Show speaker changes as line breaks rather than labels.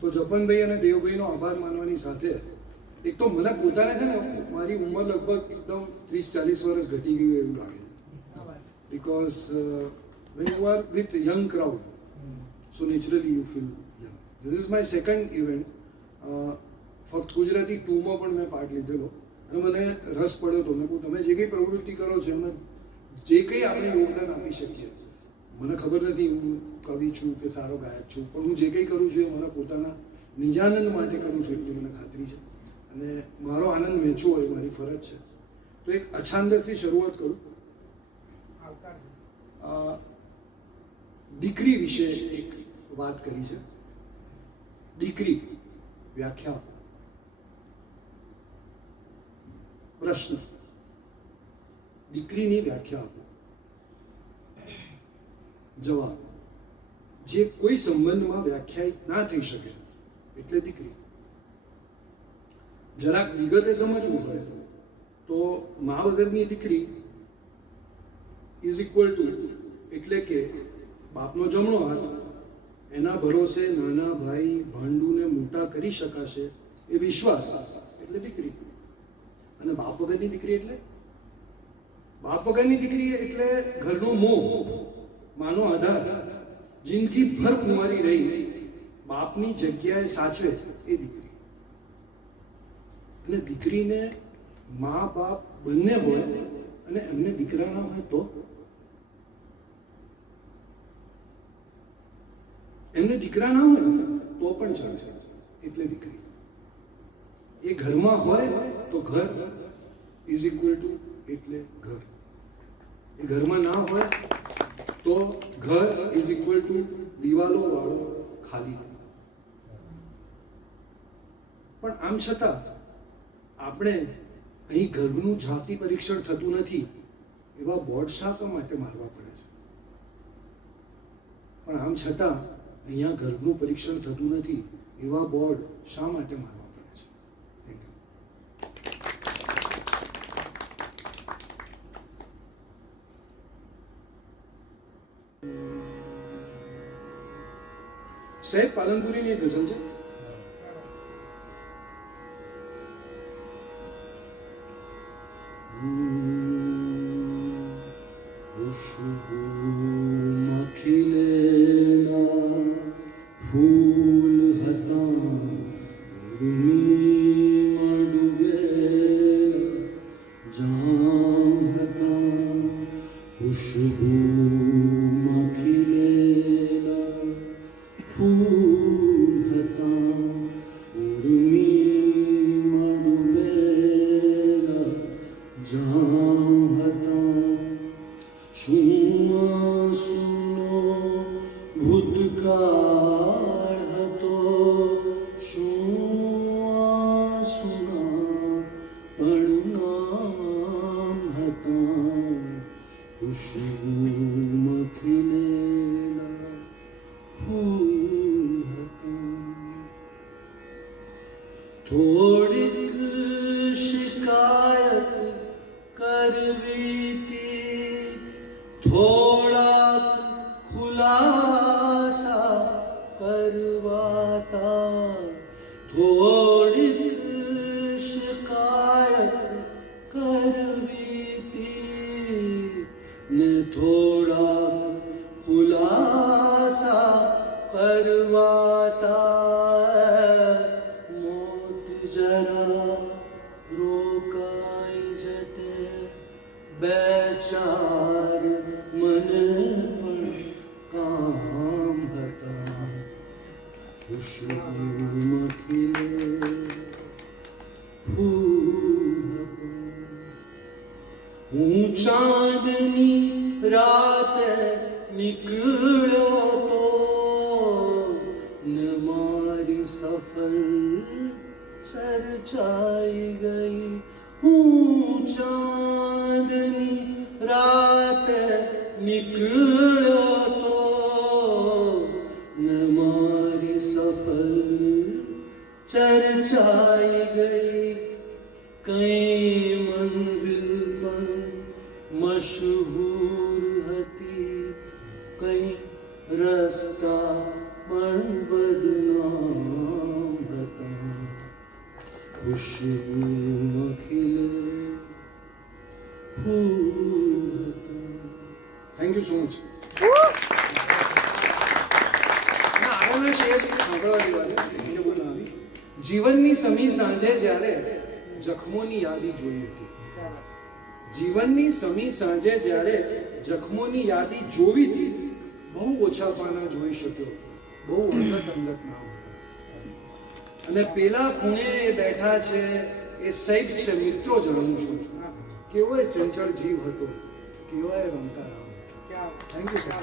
તો જપનભાઈ અને દેવભાઈનો આભાર માનવાની સાથે એક તો મને પોતાને છે ને મારી ઉંમર લગભગ એકદમ ત્રીસ, ચાલીસ વર્ષ ઘટી ગઈ હોય એવું લાગે છે. Because when you are with young crowd so naturally you feel young this is my second event ફક્ત ગુજરાતી ટુમાં પણ મેં પાર્ટ લીધેલો. અને મને રસ પડ્યો હતો મેં તમે જે કંઈ પ્રવૃત્તિ કરો છો, એમાં જે કંઈ આપણે યોગદાન આપી શકીએ. મને ખબર નથી, હું કવિ છું કે સારો ગાયક છું. પણ હું જે કંઈ કરું છું એ મને પોતાના નિજાનંદ માટે કરું છું એટલી મને ખાતરી છે. અને મારો આનંદ વેચવો હોય મારી ફરજ છે. તો એક અછાંદસથી શરૂઆત કરું. દીકરી વિશે એક વાત કરી છે. દીકરી વ્યાખ્યા પ્રશ્ન. દીકરીની વ્યાખ્યા આપો. જવાબ. જે કોઈ સંબંધમાં વ્યાખ્યાયિત ના થઈ શકે, એટલે દીકરી. જરાક વિગતે સમજવું હોય તો મા વગરની દીકરી ઇઝ ઇક્વલ ટુ એટલે કે બાપનો જમણો હાથ એના ભરોસે નાના ભાઈ ભાંડુને મોટા કરી શકાશે એ વિશ્વાસ, એટલે દીકરી. અને બાપ વગરની દીકરી એટલે? બાપ વગરની દીકરી એટલે ઘરનો મોહ, માનો આધાર. જિંદગીભર કુંવારી રહી, બાપની જગ્યાએ સાચવે એ દીકરી. અને દીકરીને મા બાપ બંને હોય અને એમને દીકરા ના હોય તો? એમને દીકરા ના હોય તો પણ ચાલશે એટલે દીકરી. એ ઘરમાં હોય તો ઘર ઇઝ ઇક્વલ ટુ એટલે ઘર. એ ઘરમાં ના હોય તો ઘર ઇઝ ઇક્વલ ટુ દિવાલો વાળો ખાલી. પણ આમ છતાં આપણે અહીં ઘરનું જાતિ પરીક્ષણ થતું નથી એવા બોર્ડ શા માટે મારવા પડે છે. પણ આમ છતાં અહીંયા ઘરનું પરીક્ષણ થતું નથી એવા બોર્ડ શા માટે મારવા સાહેબ પાલનપુરીની એક ગઝલ છે. ખુશ્બુ ખીલેલા ભૂતકાળ હતો શું આંસુના પરિણામ હતા? ખુશબુમાં ખીલેલા ફૂલ હતા. થોડીક કરવાતા થોડીક શિકાયત કરવી તી ને થોડાક ખુલાસા કરવાતા મોત જરા રોકાઈ જતે બે ચાર મને ખુશબુમાં ખીલે ફૂલ હતા હું ચાંદની રાતે નીકળ્યો તો ને મારી સફર ચર્ચાઈ ગઈ હું ચર્ચાઈ ગઈ કઈ મંઝિલ પણ મશહૂર હતી કઈ રસ્તા પણ બદનામ કુસુમ ખીલે ફૂલ થેન્ક યુ સો મચ આગળના શેર સાંભળવા જેવા. જીવનની સમી સાંજે જ્યારે જખમોની યાદી જોઈ હતી. જીવનની સમી સાંજે જ્યારે જખમોની યાદી જોવી હતી બહુ ઓછા પાના જોઈ શક્યો. બહુ અંગત અંગત ના હતા અને પેલા ખૂણે એ બેઠા છે એ સૈફ છે મિત્રો જાણું છું. કેવો એ ચંચળ જીવ હતો. કેવો એ રમતા રામ થેન્ક યુ સર